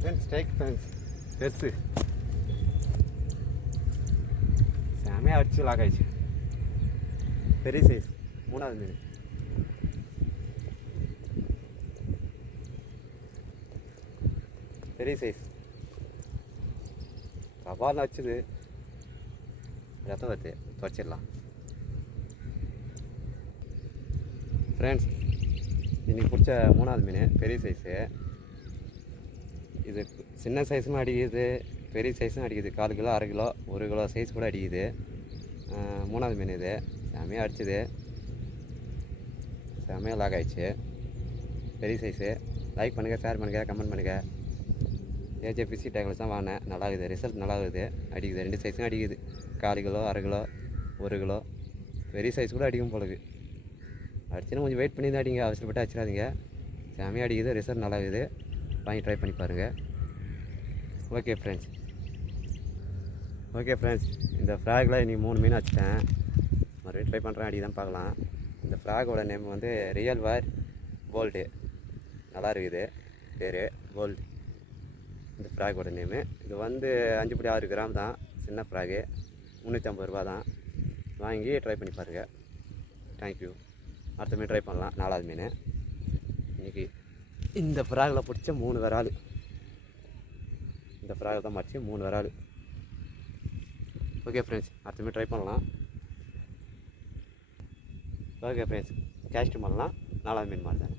Friends strike friends பெருசு செமையாக அடிச்சு லாக் ஆயிடுச்சு. பெரிய சைஸ் 3வது மீன். பெரிய சைஸ் கபால் வச்சுது. ரத்தம் வருது, துவைச்சிடலாம். ஃப்ரெண்ட்ஸ் இன்றைக்கி பிடிச்ச 3வது மீன் பெரிய சைஸு. இது சின்ன சைஸும் அடிக்குது, பெரிய சைஸும் அடிக்குது. 1/4 கிலோ 1/2 கிலோ 1 கிலோ சைஸ் கூட அடிக்குது. 3வது மீன் இது செமையாக அடிச்சுது. செமையாக லாக் ஆகிடுச்சு. பெரிய சைஸு. லைக் பண்ணுங்கள், ஷேர் பண்ணுங்கள், கமெண்ட் பண்ணுங்கள். ஏஜே பிசி டேக்லஸ் தான் வாங்கினேன். நல்லா இருக்குது, ரிசல்ட் நல்லா இருக்குது. அடிக்குது, 2 சைஸும் அடிக்குது. 1/4 கிலோ 1/2 கிலோ 1 கிலோ பெரிய சைஸ் கூட அடிக்கும் போலக்கு. அடிச்சுன்னா கொஞ்சம் வெயிட் பண்ணி தான் அடிங்க, அவசரப்பட்டு அடிச்சிடாதீங்க. செமையாக அடிக்குது, ரிசல்ட் நல்லா இருக்குது. வாங்கி ட்ரை பண்ணி பாருங்கள். ஓகே ஃப்ரெண்ட்ஸ் இந்த ஃப்ராகில் இன்றைக்கி 3 மீன் வச்சுட்டேன். மறுபடியும் ட்ரை பண்ணுறேன், அடி தான் பார்க்கலாம். இந்த ஃப்ராகோட நேம் வந்து ரியல் வார் கோல்டு. நல்லா இருக்குது பேர், கோல்டு இந்த ஃப்ராகோட நேமு. இது வந்து 5.6 கிராம் தான். சின்ன ஃப்ராகு 350 ரூபா தான். வாங்கி ட்ரை பண்ணி பாருங்கள். தேங்க்யூ. அடுத்த மீன் ட்ரை பண்ணலாம். 4வது மீன். இன்றைக்கி இந்த ஃப்ராகில் பிடிச்ச 3 விரால். இந்த ஃப்ராகில் தான் மாறிச்சு 3 விரால். ஓகே ஃப்ரெண்ட்ஸ் அடுத்த மீன் ட்ரை பண்ணலாம். ஓகே ஃப்ரெண்ட்ஸ் கேஸ்ட் பண்ணலாம். 4வது மீன் மாதிரி தானே.